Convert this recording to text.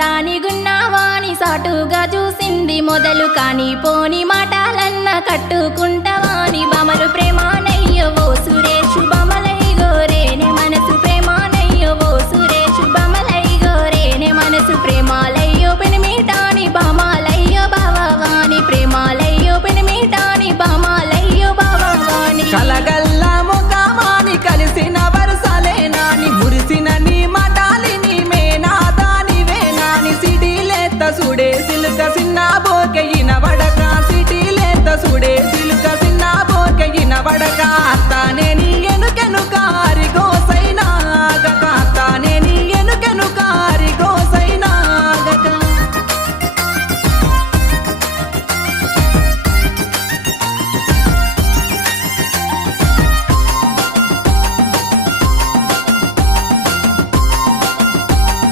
సాని గున్నావాని సాటుగా చూసింది మొదలు కాని పోని మాటలన్న కట్టుకుంటవాని బమరు ప్రేమ